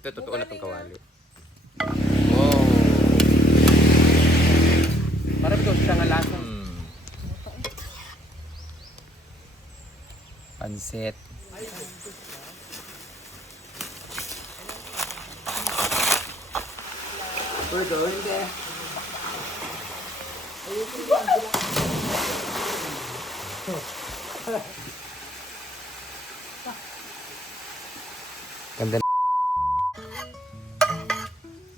Ito totoo na tong kawali. Wow. Para ito siya nga lasa. Pansit. We're going there. Ganda.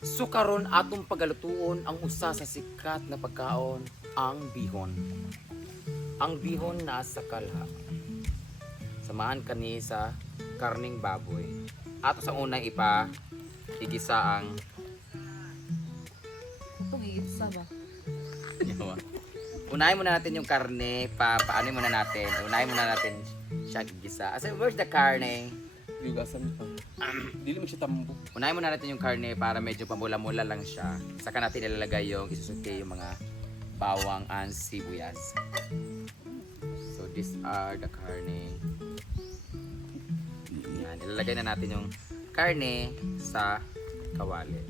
So karon atong pagalutuon ang usa sa sikat na pagkaon, ang bihon. Ang bihon nasa kalha. Samahan kani sa karning baboy. Ato sa unang igisa ang Itong isa ba? unahin muna natin yung karne, paano muna natin. Unahin muna natin siya igisa. Asa where's the karne? Yugasan pa. Dili mo siya tambo. Unahin muna natin yung karne para medyo pamula-mula lang siya. Saka natin ilalagay yung isusuke yung mga bawang and sibuyas. So these are the karne. Yan, ilalagay na natin yung karne sa kawali.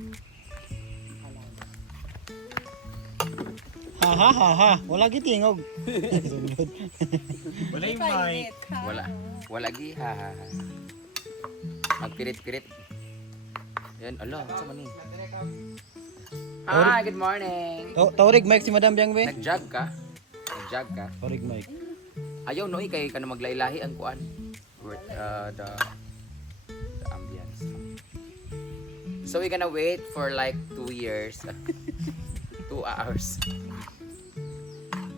Ha ha ha ha, wala gitingog. Wala yung mic. Wala gi ha ha ha. Magpirit-pirit. Yan, ala, sa man ni? Hi, good morning. Tawrig mic si Madam Biangwe. Nag-jog ka? Nag-jog ka? Tawrig mic. Ayaw no kay kana maglailahi ang kuan. The ambience. So we're gonna wait for like 2 years. 2 hours.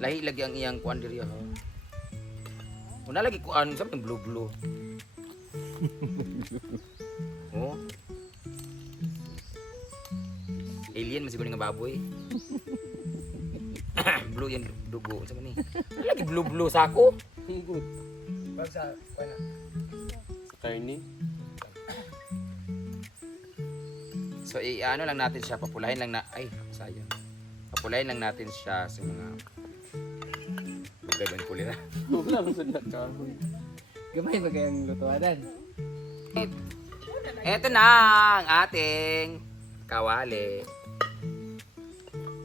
Lahi lagi ang iyang kuan diri ho. Una lagi kuan sa blue blue. Oh. Alien masih nga baboy. Blue yung dugo sa man ni. Lagi blue blue sa ako. Good. Sa karne. So ano lang natin siya, papulahin lang na ay sayang. Papulahin lang natin siya sa mga bagay kulira. Wala mo sa kahoy. Gamay ba kayang lutuanan? Ito na ang ating kawali.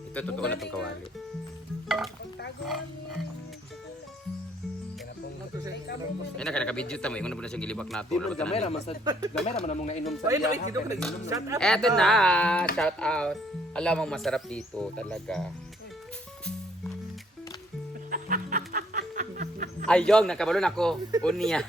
Ito totoo na itong kawali. Ay nakaka-video tamo, ingon na po na siyang gilibak nato. Di man gamay ra man nainom sa iya. Eto na, shout out. Alam mong masarap dito talaga. Ayong, nakabalon ako. Unya.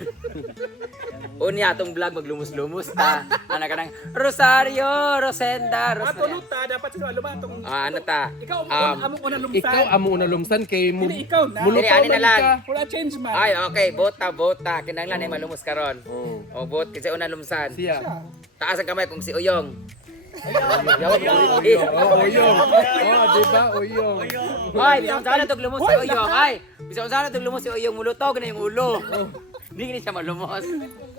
Unya, atong vlog maglumos-lumos ta. Ano ka ng Rosario, Rosenda, Rosenda. Ta dapat sa lumatong. Ano ta? Ikaw amo una lumsan. Ikaw amo na lumsan kay mo. Dili ikaw na. Dili, ani na lang. Wala change man. Ay, okay, bota. Kinanglan ay malumos karon. O, bot, kasi una lumsan. Siya. Taas ang kamay kung si Uyong. Oyong. Oh, di ba? Oyong. Ay, bisang sana itong lumos si Uyong. Ay, bisang sana itong lumos si Uyong. Mulutog na yung ulo. Hindi siya malumos.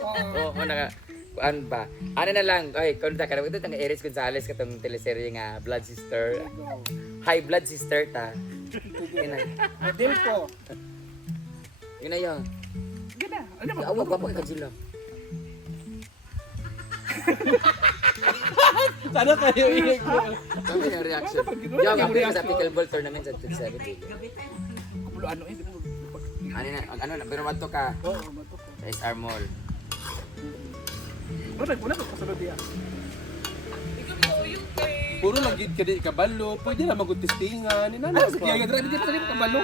Oo, kuan ba? Ano na lang, ay, kunta ka na. Ito itong Eris Gonzalez katong teleserye nga, Blood Sister. High Blood Sister ta. Yun na. Model ko. Yun na yun. Gina. Ano ba? Awag pa ka sila. Sana kayo inig ko. Kami na reaction. Yung apil sa pickleball tournament sa 2017. Ano eh. Ano na, pero madto ka. Oo, mato ko. Sa SR Mall. Wala ko kasunod diya. Puro lang gid ka di kabalo. Pwede na magutestingan. Inana Ano sa kaya drive dito sa kabalo.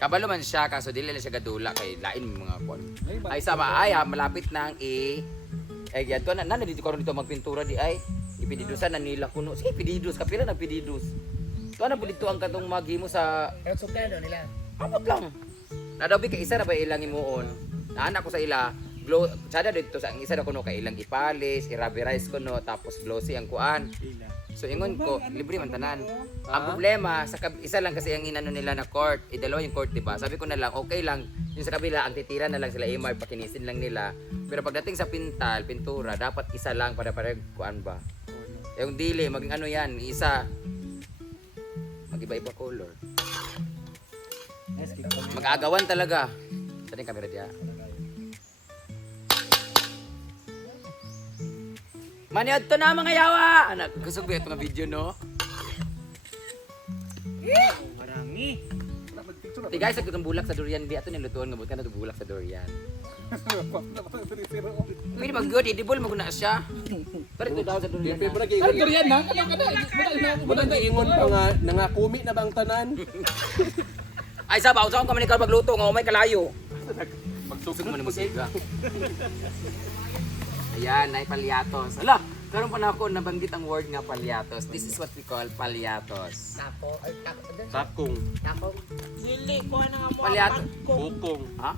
Kabalo man siya, kaso dili lang siya gadula kay lain mga kon. Ay sama ay ha, malapit na ang ay gadto na dito karon dito magpintura di ay ipididusan na nila kuno. Sige pididus kapila na pididus. To na po dito ang katong maghimo sa Suplado nila. amot lang. Nadabi kay isa na ba ilang imuon. Naanak ko sa ila glow sada dito sa ang isa na kuno kay ilang ipalis, irabirize kuno tapos glossy ang kuan. So ingon ko, libre man tanan. Ang problema sa isa lang kasi ang inano nila na court, dalawa yung court, di ba? Sabi ko na lang, okay lang. Yung sa kabila, ang titira na lang sila imay, pakinisin lang nila. Pero pagdating sa pintura, dapat isa lang para kuan ba? Yung dili, maging ano yan, isa. Mag-iba-iba color. Mag-aagawan talaga. Saan yung camera diya? Maniod to na mga yawa! Anak, gusto ko itong video, no? Marami. Di guys, agad ang bulak sa durian. Di ato nilutuan nga buta na ito bulak sa durian. Pwede mag-good, edible mo na siya. Pero ito daw sa durian. Pero Ay, giingon durian na. Ano ka na? Muna giingon pa nga nangakumi na bang tanan. Ay, sabaw, saan ka man ikaw magluto nga umay kalayo. Magsugod mo na musiga. Ayan, ay palyatos. Ala, karon pa na ako nabanggit ang word nga palyatos. This is what we call palyatos. Tapo. Ay, tapo. Sakong, Tapo. Palyatos. bukong. Ha?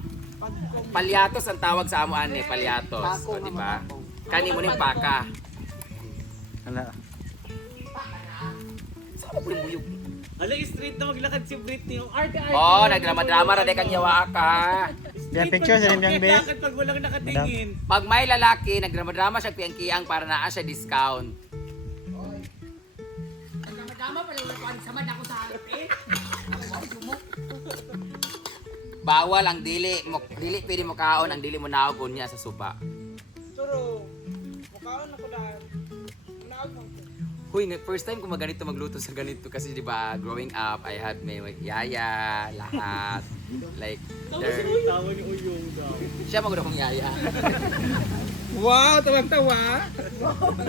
Palyatos ang tawag sa amo ani, palyatos. O, di ba? Kani mo ning paka. Ala. Saan mo buyog? Ala, street na maglakad si Britney. Yung arte-arte. Oh, nagdrama-drama ra de kang yawa ka. Yan picture sa Dimbyang Be. Lakad pag walang nakatingin. Pag may lalaki, nagdrama-drama siya kiyang para naa siya discount. Bawal ang dili pwede mo kaon ang dili mo naogon niya sa suba. Turo, mukhaon ako dahil. Naag mo. Huy, first time ko maganito magluto sa ganito kasi di ba growing up I had may yaya lahat like there. Tawa ni Uyong daw. Siya magud akong yaya. Wow, tawag-tawa.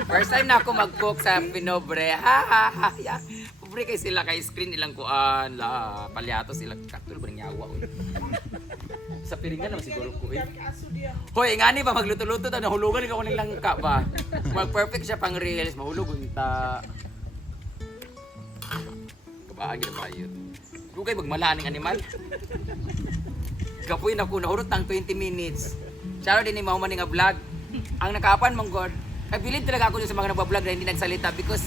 First time na ako mag-cook sa Pinobre. Ha ha ha. Ya. Pobre kay sila kay screen ilang kuan la palyato sila katul ba yawa. Sa piringan naman siguro ko eh. Hoy, ngani ba magluto-luto ta nahulugan ka ko ning langka ba. Mag-perfect siya pang reels, mahulog unta. Kabaan gyud ba yun. Dugay magmala ning animal. Kapoy na ko nahurot ng 20 minutes. Charo din ni mao man nga vlog. Ang nakaapan mong god. Kay bilid talaga ako dun sa mga nagba-vlog na hindi nagsalita because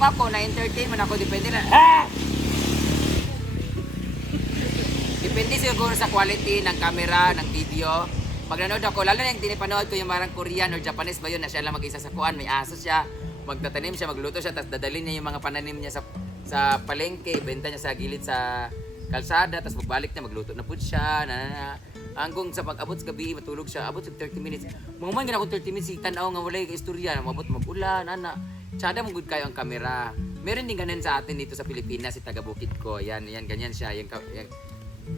kung ako na-entertain man ako depende na. Ah! Depende siguro sa quality ng camera, ng video. Pag nanood ako, lalo na yung tinipanood ko yung marang Korean or Japanese ba yun na siya lang mag-isa sa kuan, may aso siya, magtatanim siya, magluto siya, tapos dadalhin niya yung mga pananim niya sa palengke, benta niya sa gilid sa kalsada, tapos magbalik niya, magluto na po siya, hanggang sa pag-abot sa gabi, matulog siya, abot sa 30 minutes. Mga man akong 30 minutes, tanaw nga walay istorya, mabot mag-ulan, tsada mong good kayo ang camera. Meron din ganun sa atin dito sa Pilipinas, si taga Bukid ko, yan, ganyan siya,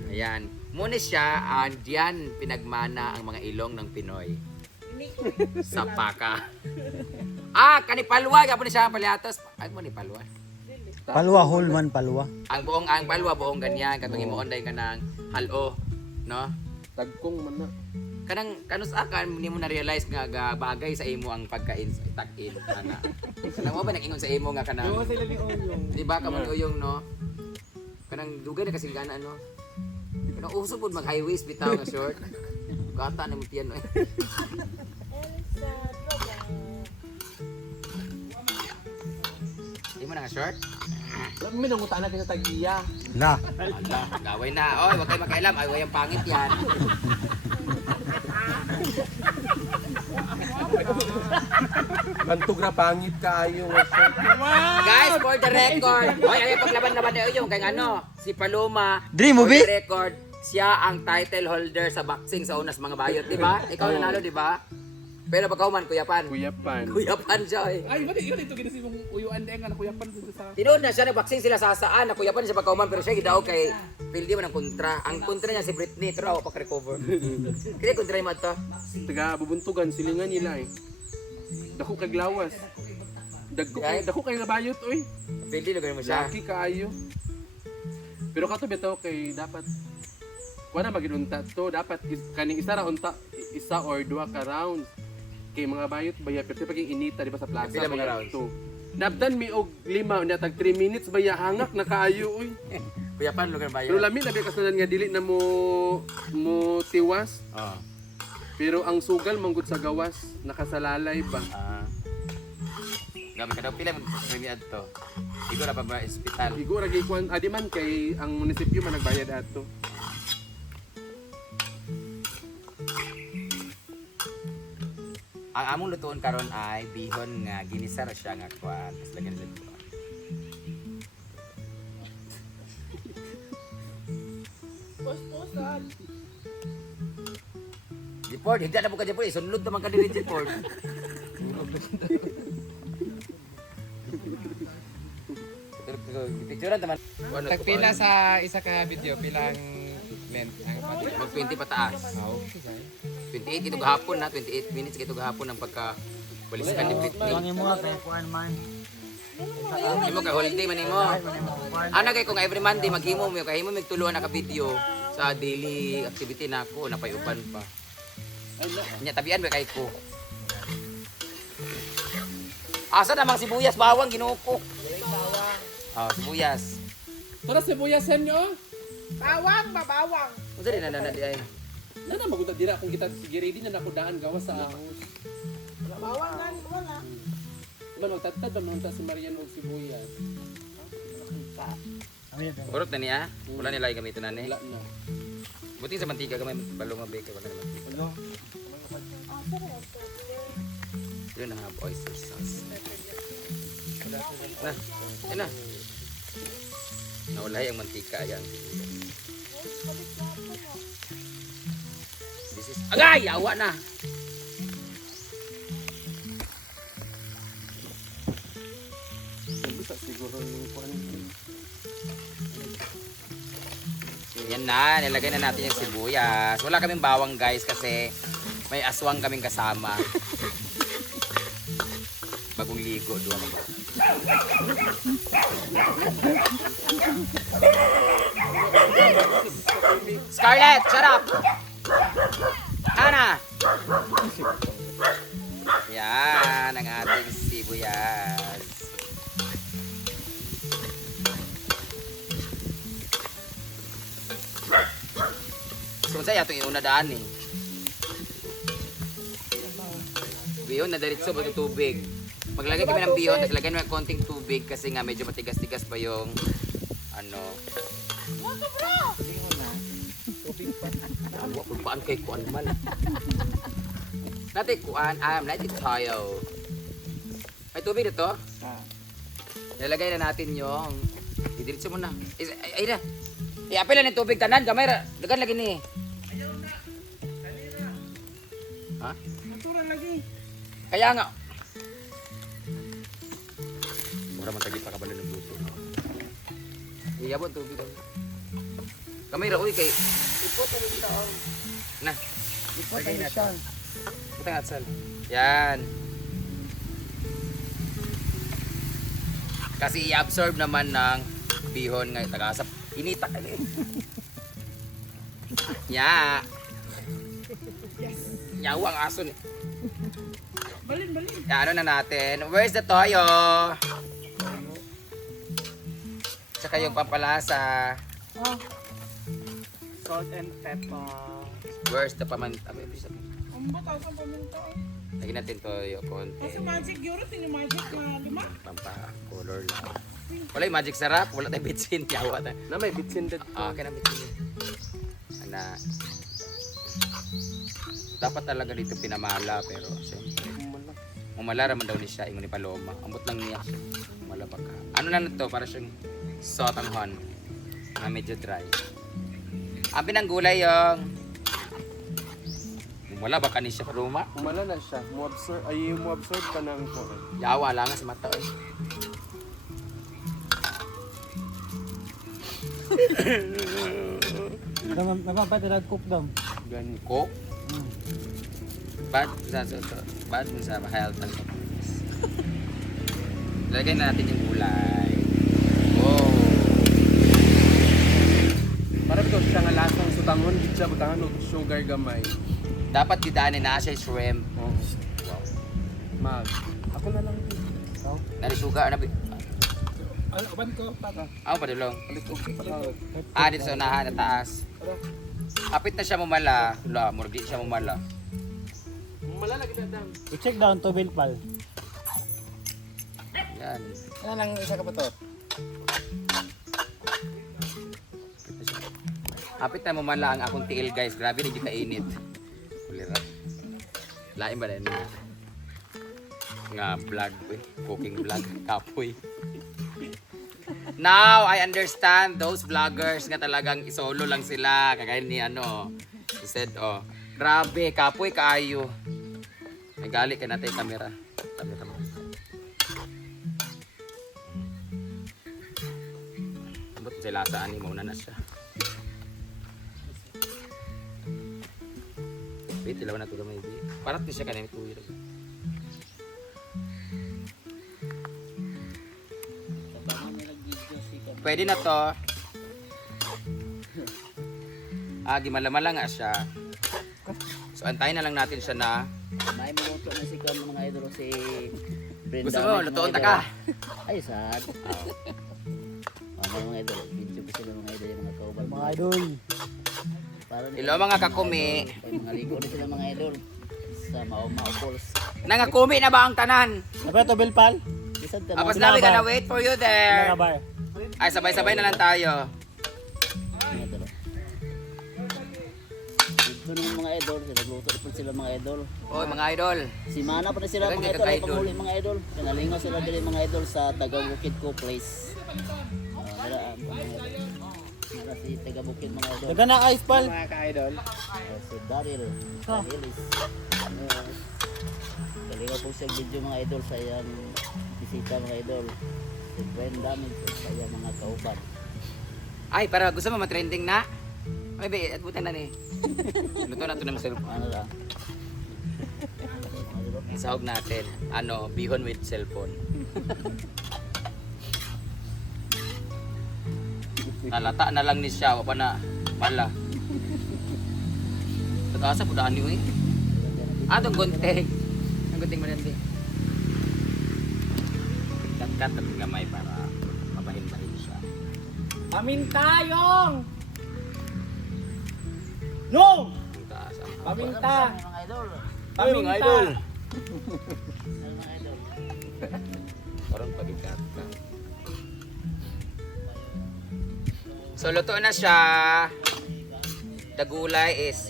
ayan. Muna siya, diyan pinagmana ang mga ilong ng Pinoy. Sa paka. Kanipalwa, gapon siya palyatos. Ay mo ni palwa. Palwa, whole man palwa. Ang palwa buong ganyan, katong imo onday kanang halo, no? Tagkong man na. Kanus akan nimo na realize nga bagay sa imo ang pagkain sa itak-in ana. Kanang mo ba nag-ingon sa imo nga kanang Yung sila ni Uyong. di ba ka mag-uyong no? Kanang dugay na kasilgana no? Kanang uso pud mag high waist bitaw nga short. Gata na mo piano eh. Di mo na nga short? Minungutan na kita tag-iya. La. Ala, gaway na. Oy, wag kayo makialam. Ay, wayang pangit yan. Bantog na pangit kaayo nga siya. Guys, for the record. Oy, ay paglaban naman na yung kay ano, si Paloma. Dream For movie? the record, siya ang title holder sa boxing sa unas mga bayot, di ba? Ikaw nanalo, di ba? Pero pagkaw man, kuyapan. Kuyapan. Kuyapan siya eh. Ay, bali, yun ito ginasi mong uyuan din nga nakuyapan dito sa... Tinood na siya, nag-boxing sila sa saan, nakuyapan siya pagkaw man, pero siya gidaw kay pildi man ang kontra. Ang kontra niya si Britney, pero ako pa-recover. Kaya kontra niya to. Taga bubuntugan silingan nila eh. Dako kay glawas. Dako kay nabayot oy. Pildi, lugar mo siya. Laki kaayo. Pero kato bitaw kay dapat wala magidunta to, dapat kaning isa ra unta, isa or duha ka rounds. Kay mga bayot baya pero pag inita di ba sa plaza Pila mga baya rounds? to. Nabdan mi og 5 na tag 3 minutes baya hangak na kaayo oy. Kuyapan, lugar Pero bayot. lami labi kasalan nga dili na mo tiwas. Oh. Pero ang sugal manggod sa gawas nakasalalay ba. Gabi ka daw, pila mag-premium to. Igo na pa ba hospital? Igo ra gay kwan adi man kay ang munisipyo man nagbayad ato. Ang among lutuon karon ay bihon nga ginisar siya nga kuan. Tapos lagyan sa kuan. Post-postan. Jipord, hindi na po ka Jipord. Isunod naman ka din Jipord. Picture naman. Tagpila sa isa ka video, pilang length ang Mag 20 pataas. 28 ito gahapon na, 28 minutes ito gahapon ang pagka balisikan ni Britney. Tuwangin mo nga kay kuan man. Imo ka holiday man imo. Ana kay kung every Monday maghimo mo kay himo magtuluan na ka video sa daily activity nako napayuban pa. Nya tabian ba kay ko. Asa namang sibuyas bawang Ginoo ko. Sibuyas. Tara sibuyasan nyo. Bawang, babawang. Unsa din na di ay. Nana magunta dira kung kita sige ready na nako daan gawas sa ahos. Bawang na, wala. Man magtadtad ba manunta si Marian og sibuyas. Urot na niya. Wala nila gamiton na ni. Wala na. Buti sa mantika gamay balong nga bake wala naman. Yun na have oyster sauce. Na. Yan na. Nawalay ang mantika ayan. This is agay yawa na. Bisa siguro yung kuan. Yan na, nilagay na natin yung sibuyas. Wala kaming bawang guys kasi may aswang kaming kasama. Bagong ligo doon. Scarlett, shut up! Hana! Yan ang ating sibuyas. So saya itong iuna daan eh. Bihon na diretso ba tubig. Maglagay kami ng bihon, tapos lagyan mo ng konting tubig kasi nga medyo matigas-tigas pa yung ano. Huwag kung paan kay kuan man. Natin kuan, natin tayo. May tubig dito? Nilagay na natin yung didiretso mo na. Ay na. Iapil na ng tubig tanan, gamay ra. Dagan lagi ni. Ha? Natural lagi. Kaya nga. Mura man tagi pa kabalo ng luto. Iyabot tubig daw. Gamay ra uy kay ipot mo dito. Na. Lagay na siya. Putang atsal. Yan. Kasi i-absorb naman ng bihon nga tagasap. Inita ka eh. Ya. Yawa ang aso ni. Balin. Ano na natin? Where's the toyo? Tsaka yung pampalasa. Salt and pepper. Where's the pamanta? Ang bata sa paminta. Lagyan natin toyo konti. Kasi magic, Euro, magic na lima. Pampa-color lang. Wala yung magic sarap. Wala tayong bitsin. Yawa tayo. Na may bitsin dito. Kaya na bitsin. Ana. Dapat talaga dito pinamala pero siyempre. Mamala raman daw ni siya. Ingon ni Paloma. Ambot lang niya. Mamala pa ka. Ano na to? Para siyang sotanghon. Na medyo dry. Ang pinanggulay yung wala ba ka ni siya Paloma? Umala na siya. Mo-absorb ka ng kuan. Yawa lang sa mata eh. Nagpapatirag cook daw. Gani. Coke? Bad mo sa health ng lagay na natin yung gulay. Wow. Para bitaw siya nga lasang sutangon, di siya butangan og sugar gamay. Dapat didaanin na siya yung shrimp. Oh. Wow. Mag. Ako na lang. Oh. Narisuga na. Uban ko para. Padulong. Balik ko. Dito sa unahan na taas. Kapit na siya mumala. Wala, murag di siya mumala. Malalagi na dam. I-check down to Bilpal. Yan. Ano lang isa ka pa to? Kapit na mumala ang akong tiil guys. Grabe rin yung kainit. Kulira. Lain ba na yun? Nga vlog eh. Cooking vlog. Kapoy. Now, I understand those vloggers nga talagang isolo lang sila. Kagaya ni ano. He said, grabe, kapoy kaayo. Nagali ka natin camera. Camera mo. Ambot sa lasa ani mauna na siya. Wait, ilaw na ito gamay. Parat di siya kanina tuyo. Pwede na to. Gimala-mala nga siya. So antayin na lang natin siya na. May minuto na si Kam mga idol si Brenda. Gusto mo, lutoon ta ka. Ay, sad. Mga idol, video ko sila mga idol, yung mga kaubal. Mga idol. Hello mga kakumi. Ay, mga ligo na sila mga idol. Sa Mao Falls. Nangakumi na ba ang tanan? Apa to Bilpal? Isad ka Tapos mga na we gonna wait for you there. Mga bar. Ay, sabay-sabay na lang tayo. idol. Dito ng mga idol, nagluto na po sila mga idol. Oy, mga idol. Si Mana pa na sila Talagang mga idol, kita ay idol. panghuli mga idol. Kanalingaw sila dili mga idol sa Tagabukid ko place. Nara mga idol. Nara si Tagabukid mga idol. Daga na ice pal. Mga ka-idol. Si Daryl. Darylis. Kalingaw po siya video mga idol sa iyang bisita mga idol. Si Brenda sa iyang mga kauban. Ay, para gusto mo matrending na? Ay, be, at butan na ni. Luto na ito ng cellphone. Ano lang? Isahog natin. Ano, bihon with cellphone. Nalata na lang ni siya. Wapa na. Mala. Nag-asa po daan niyo eh. Itong gunting. Ang gunting mo rin di. Kat-kat at gamay para mabahin-bahin siya. Pamintayong! No! Ang taas ang Paminta! Mga idol. Paminta! Mga idol. Parang pabigat ka. So, luto na siya. The gulay is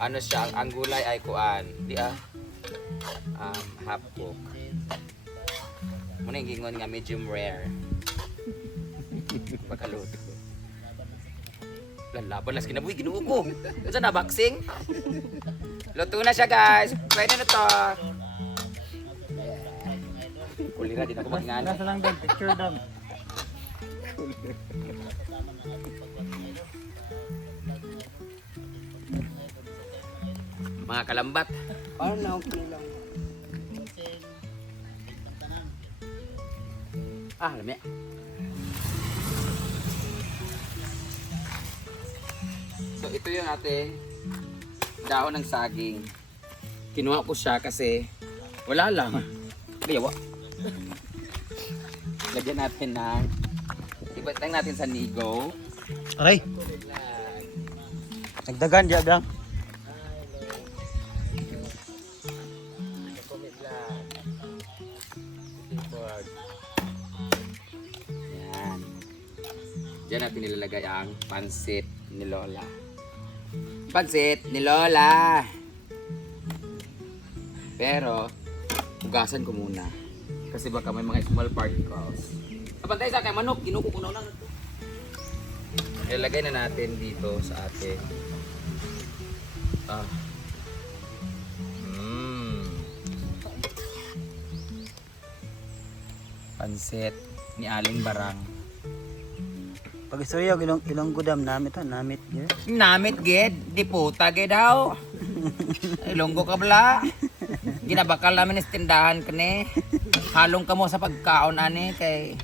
ano siya, ang gulay ay kuan. Di half cook. Muna yung gingon nga medium rare. Pagkaluto. Lalaban las kinabuhi, ginuo ko. Saan na, boxing? Luto na siya guys. Pwede na to. Kulira, di na ko magingana. Nasa lang din, picture dam. Mga kalambat. Parang na okay lang. Lami. So ito yung ating dahon ng saging. Kinuha ko siya kasi wala lang. Gayawa. Lagyan natin ng ibatang natin sa nigo. Aray! Nagdagan diya dam. Yan. Diyan natin nilalagay ang pansit ni Lola. Pansit ni Lola. Pero, hugasan ko muna. Kasi baka may mga small particles. Kapantay sa kay manok, kinuko ko na lang. Ilalagay na natin dito sa ating pansit ni Aling Barang. Pag istorya ilang gudam namit ha, namit gyud. Namit gid, di puta gid daw. Ilonggo ka bala. Ginabakal namin is tindahan kani. Halong ka mo sa pagkaon ani kay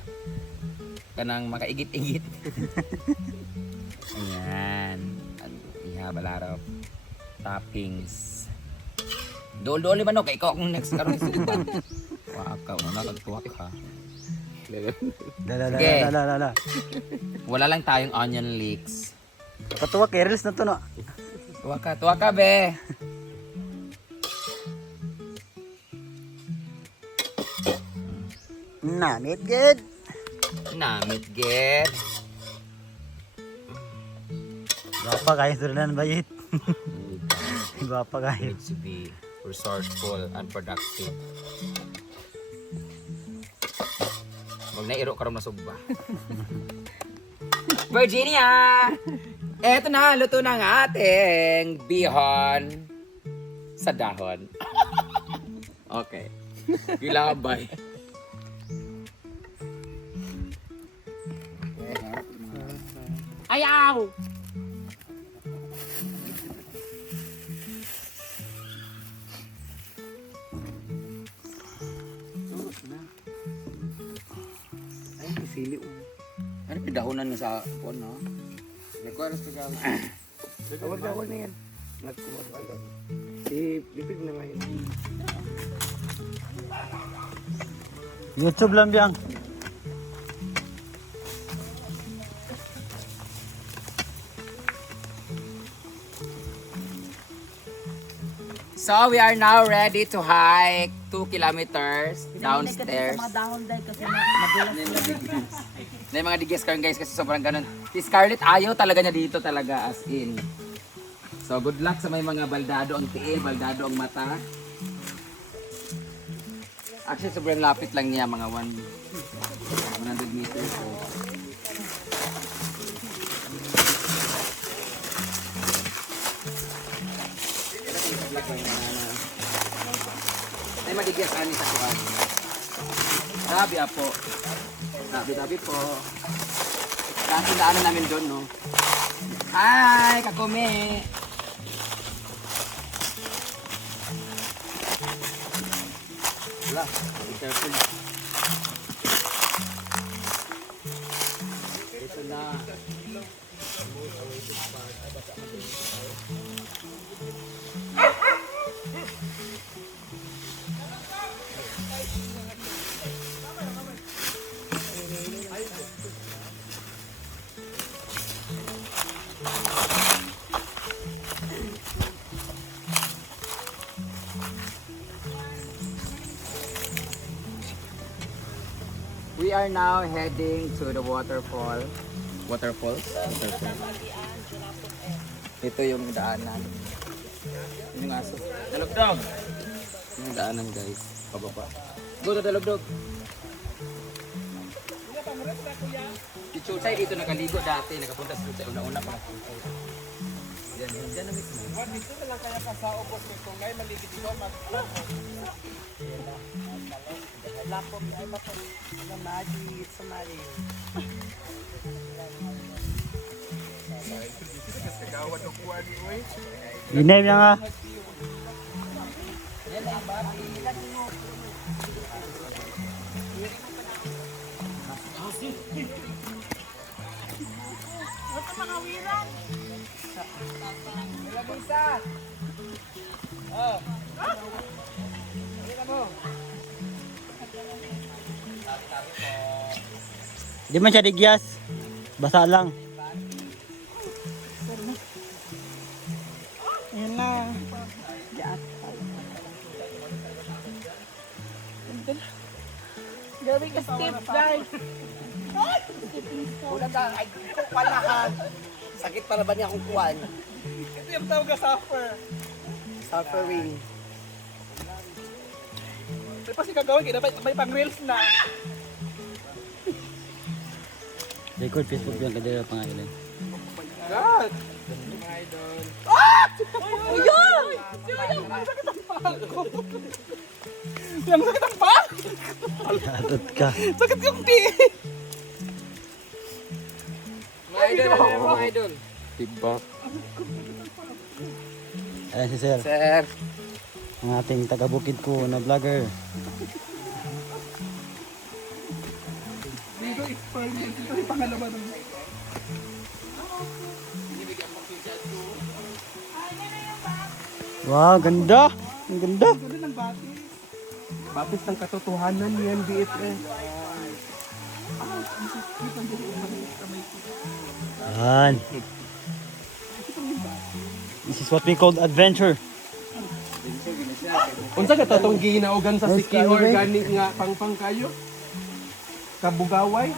kanang makaigit-igit. Ayan. Iha balarop. Toppings. Dol-dol man kay ikaw ang next karon sa iba. Wa ka una nagtuwa ka. Sige. La. Wala lang tayong onion leeks. Patuwa kay reels na to no. Tuwa ka be. Namit gid. Namit gid. Gapa kay surunan bayit. Gapa kay. Needs to be resourceful and productive. Huwag na iro karong nasugba. Virginia! Eto na, luto na ang ating bihon sa dahon. Okay. Gilabay. Ayaw! Ay, sili. Ano pidahunan mo sa phone, no? Requires ka lang. Awal-awal na yan. Nagkuwag-awal. Ipipig na ngayon. YouTube lang biyang. So, we are now ready to hike 2 kilometers downstairs. Mga dahon dahil kasi madulas sila. Na yung mga digis karon guys kasi sobrang ganun. Si Scarlett ayaw talaga niya dito talaga as in. So, good luck sa may mga baldado ang tiil, baldado ang mata. Actually, sobrang lapit lang niya, mga 100 meters. So. Ay, madigyan ani sa kuwan. Grabe apo. Grabe po. Dati daanan namin doon, no? Hi, kakome! Wala, be careful. Ito na. We are now heading to the waterfall. Waterfalls? Ito yung daanan. Yung aso. Dalugdog! Yung daanan guys. Pababa. Go to Dalugdog! Si Chuchay dito nakaligo dati. Nakapunta si Chuchay. Una-una pa nakapunta. Diyan na mismo. Dito na lang kaya sa ubos ni Tungay, malilig ko, lapom ay bato na magi sa mali. Inay niya nga. Ito mga wiran. Isa. Oh. Di man siya digyas. Basa lang. Ayan na. Gabi ka steep guys. Una ka, ay, kukwalahan. Sakit para ba niya akong kuwan? Ito yung tawag ka suffer. Suffering. Pero pa si kagawin, may pang reels na. Record Facebook yung kadira pangalan. God! Ayun! Yung sakit ang pa! Atot ka. Sakit yung pi! Mga idol, mga idol. Diba? Ayan si Sir. Sir. Ang ating taga-bukid ko na vlogger. Dito experiment. Ito yung pangalawa ng Wow, ganda. Ang ganda. ganda ng batis. Batis ng katotohanan yan, BFF. Yan. This is what we call adventure. Unsa ka tatong ginaugan sa Nice siki kayo, organic nga pangpang kayo? Kabugaway?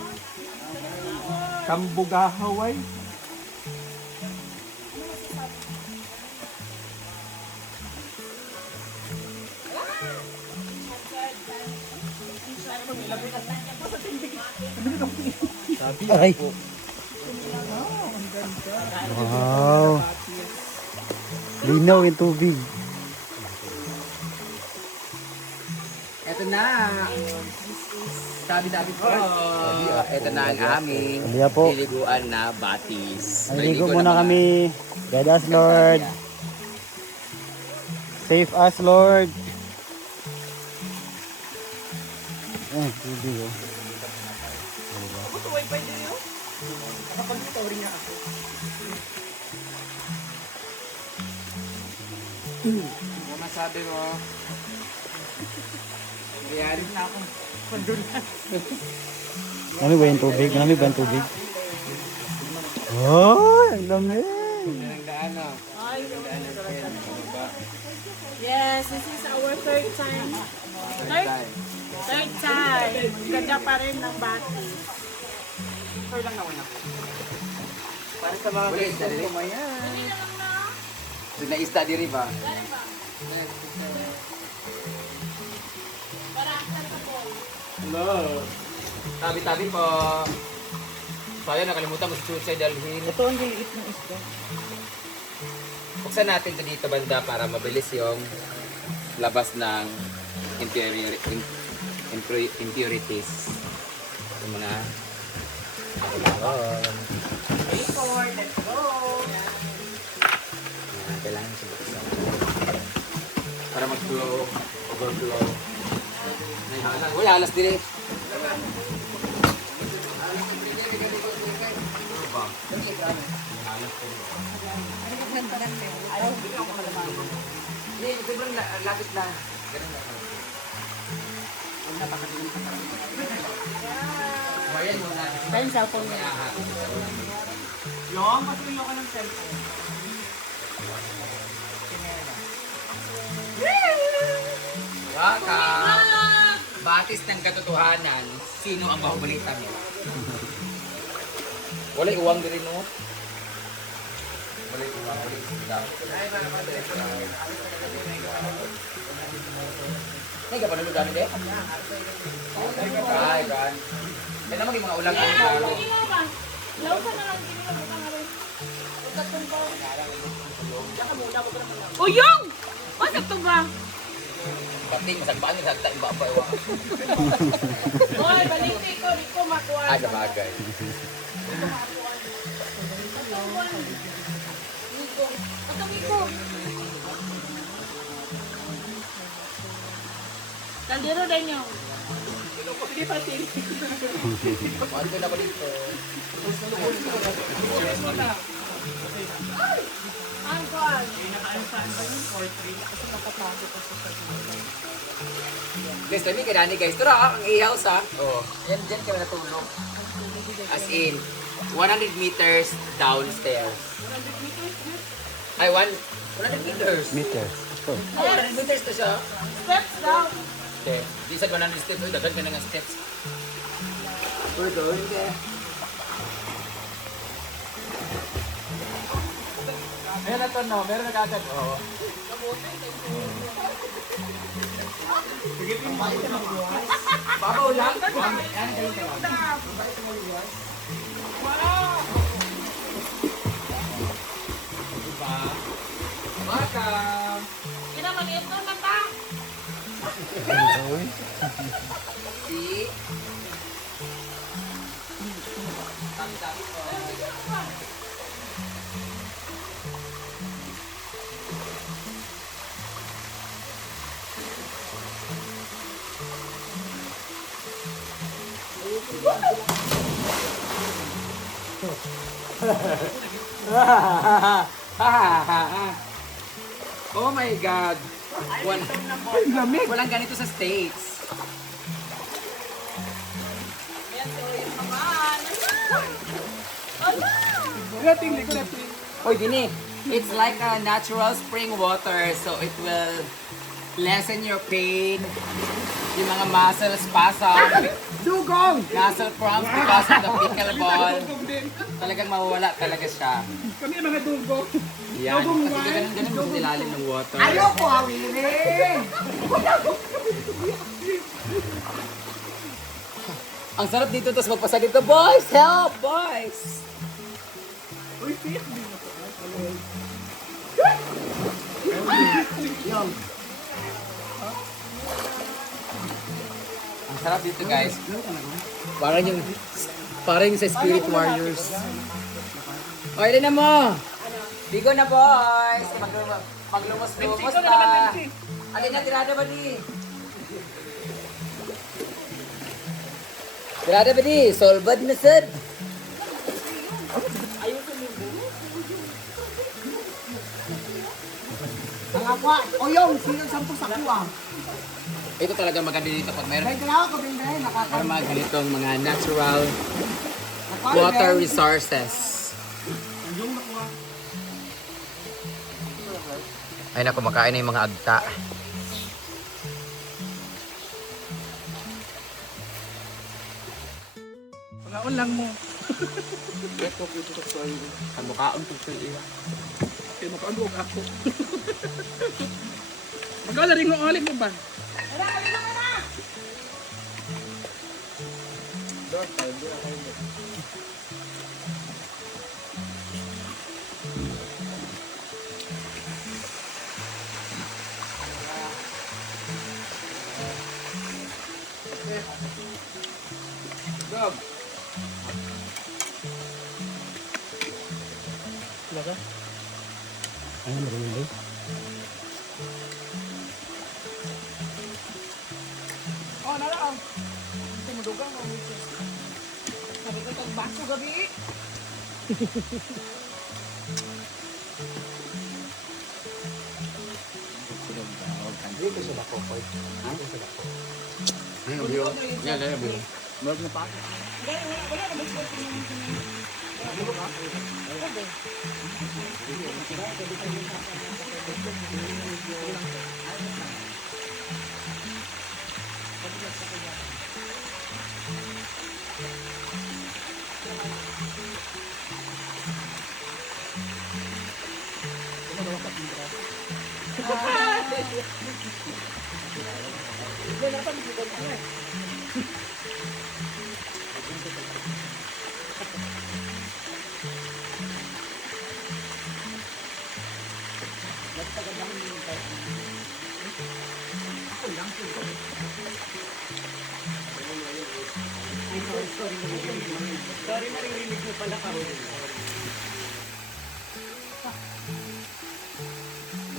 Kambugahaway? Ay. Wow. Linaw yung tubig. ito na. Sabi-sabi po. Ito na ang aming Halika po. liliguan na batis. Naligo muna kami. Guide us, Lord. Save us, Lord. Tubig oh. Ako to wifi din yun. Nakapag-story nga ako. Ano masabi mo? Kaya rin na akong pandun. Marami ba yung tubig? Marami ba yung tubig? Oh, ang lamig. Ang daan na. Yes, this is our third time. Third time. Ganda pa rin ng bati. Story lang naman ako. Para sa mga guys, dali. So, naista diri ba? Hello. Tabi-tabi po. So, ayun, nakalimutan ko si Chuchay dalhin. Ito ang liit ng isda. Buksan natin ito dito banda para mabilis yung labas ng impurities. Yung mga Let's go! kailangan siya buksan. Para mag-flow, overflow. Uy, alas din eh. Hindi, sobrang lapit na. Ganun na. Bayan mo na. Tayo yung cellphone niya. Yung, patuloy ako ng cellphone. Waka! Batis ng katotohanan, sino ang bahubalita mo? Wala iwang din no? Wala iwang din. Ay, ka pa nulugan din? Ay, kan. May naman yung mga ulang ang lalo. Law ka na lang. Uyong! Masag to ba? Bating, masagbaan yung sagta yung babaw. Hoy, baliti ko. Di ko makuha. Ay, sabagay. Patong ko. Kaldero din yun. Paano na ba dito? Ang kuwan. Guys, kami kay Dani guys. Tura, ang ihaw sa. Oh, yan dyan kami natulog. As in, 100 meters downstairs. 100 meters. Ay, 100 meters. Meters. Ito. 100 meters to siya. Steps down. Okay. Di sa 100 steps. Uy, dagan ka na nga steps. Uy, gawin ka. Ayan na to, no? Meron na kagad. Oo. Babaw lang. Yan, galing ka lang. Diba? Welcome. Kinamaliit na mata. See? Sabi-sabi po. Oh my God! Walang ganito sa States. Oy, dini. It's like a natural spring water, so it will lessen your pain, yung mga muscle spasm, Dugong! muscle cramps because of the pickleball. Talagang mawawala talaga siya. Kami ang mga dugong. Yan, kasi ganun mo sa ilalim ng water. Ayoko hawilin! Ang sarap dito, tapos magpasa dito, boys, help, boys! Uy, fit din ako. Sarap dito guys. Parang sa Spirit Warriors. O, ilin na mo! Bigo na boys! Maglumos-lumos pa. Alin na, tirada ba di? Tirada ba di? Solbad na sad. Ang akwa, oyong, sino sampo sa kuwa? Ito talaga maganda dito pag meron. Dahil dalawa ko din dahil Para mga ganitong mga natural water resources. Ay na, kumakain na yung mga agta. Pangaon lang mo. Ang mukhaon po sa iya. Kaya makaandog ako. Magkala rin ng olive mo ba? Ano marunong Oh, nalaw. Tumudugan ko. Sabi ko itong baso gabi.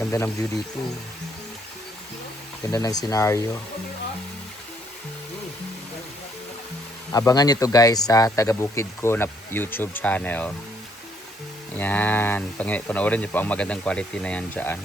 Ganda ng view dito. Ganda ng senaryo. Abangan nyo to guys sa taga Bukid ko na YouTube channel. Yan. Panoorin nyo po ang magandang quality na yan dyan.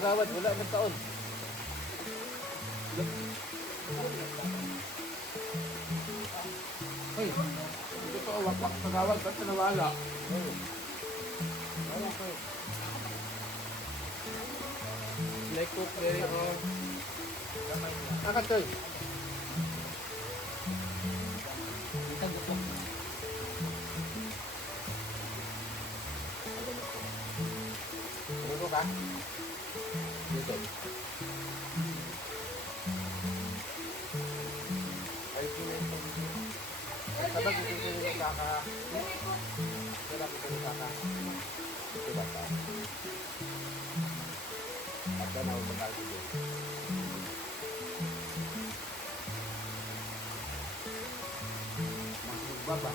Gawad, wala ng taon. Hey, ito pa wakwak, pagawad, ba't nawala? Like cook, very Akatoy. Ano ka? Dito. Ay, Sabag ikukunin ka ka. Wala ko ka ka. Ito ba ka? At na ako bakal ko. Baba.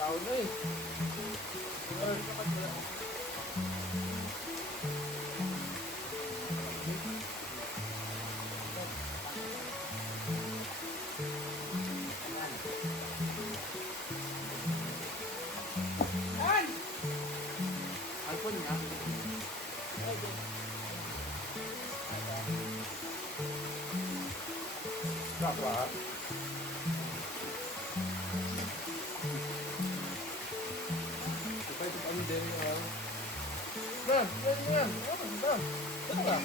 Taon na eh. Alpon nga. Kapwa. Ito ang dere ah. Bang, bang. Bang. Bang.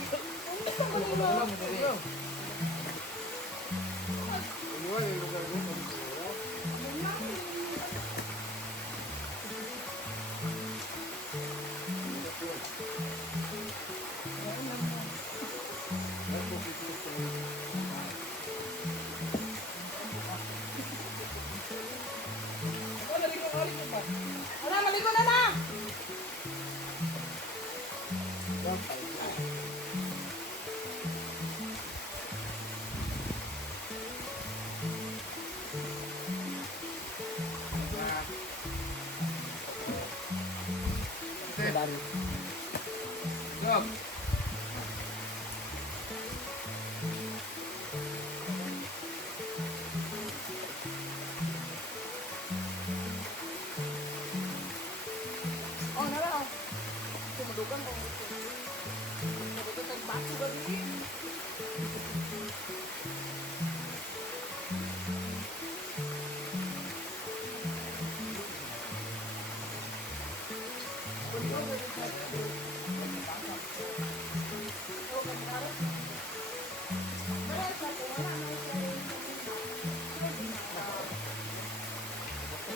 Wala, maligo na na! Go. Oh, nara, oh. Tumudugan ko. Tumudugan ng baso ba din?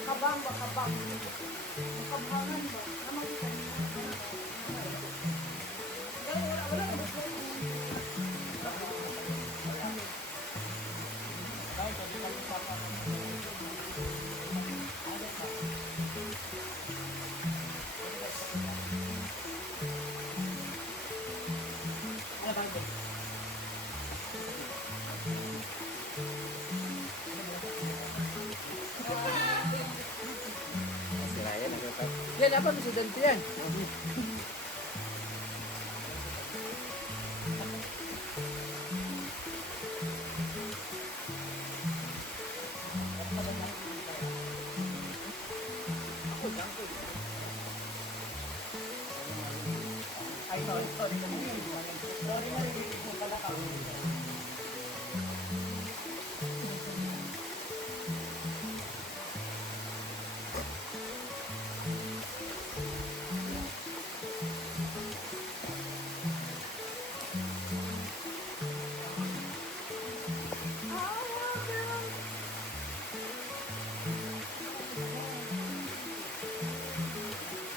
Kabang ba, kabang? Kabangan ba? Namang kita. Wala. Yan, apa presidente yan?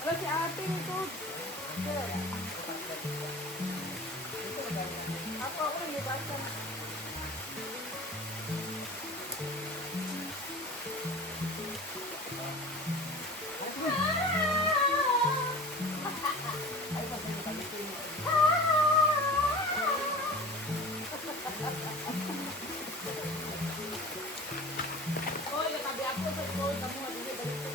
Wala si ate nito. Ako nilibasan. Oy, natabi ako sa koy, kamu dili balik ko.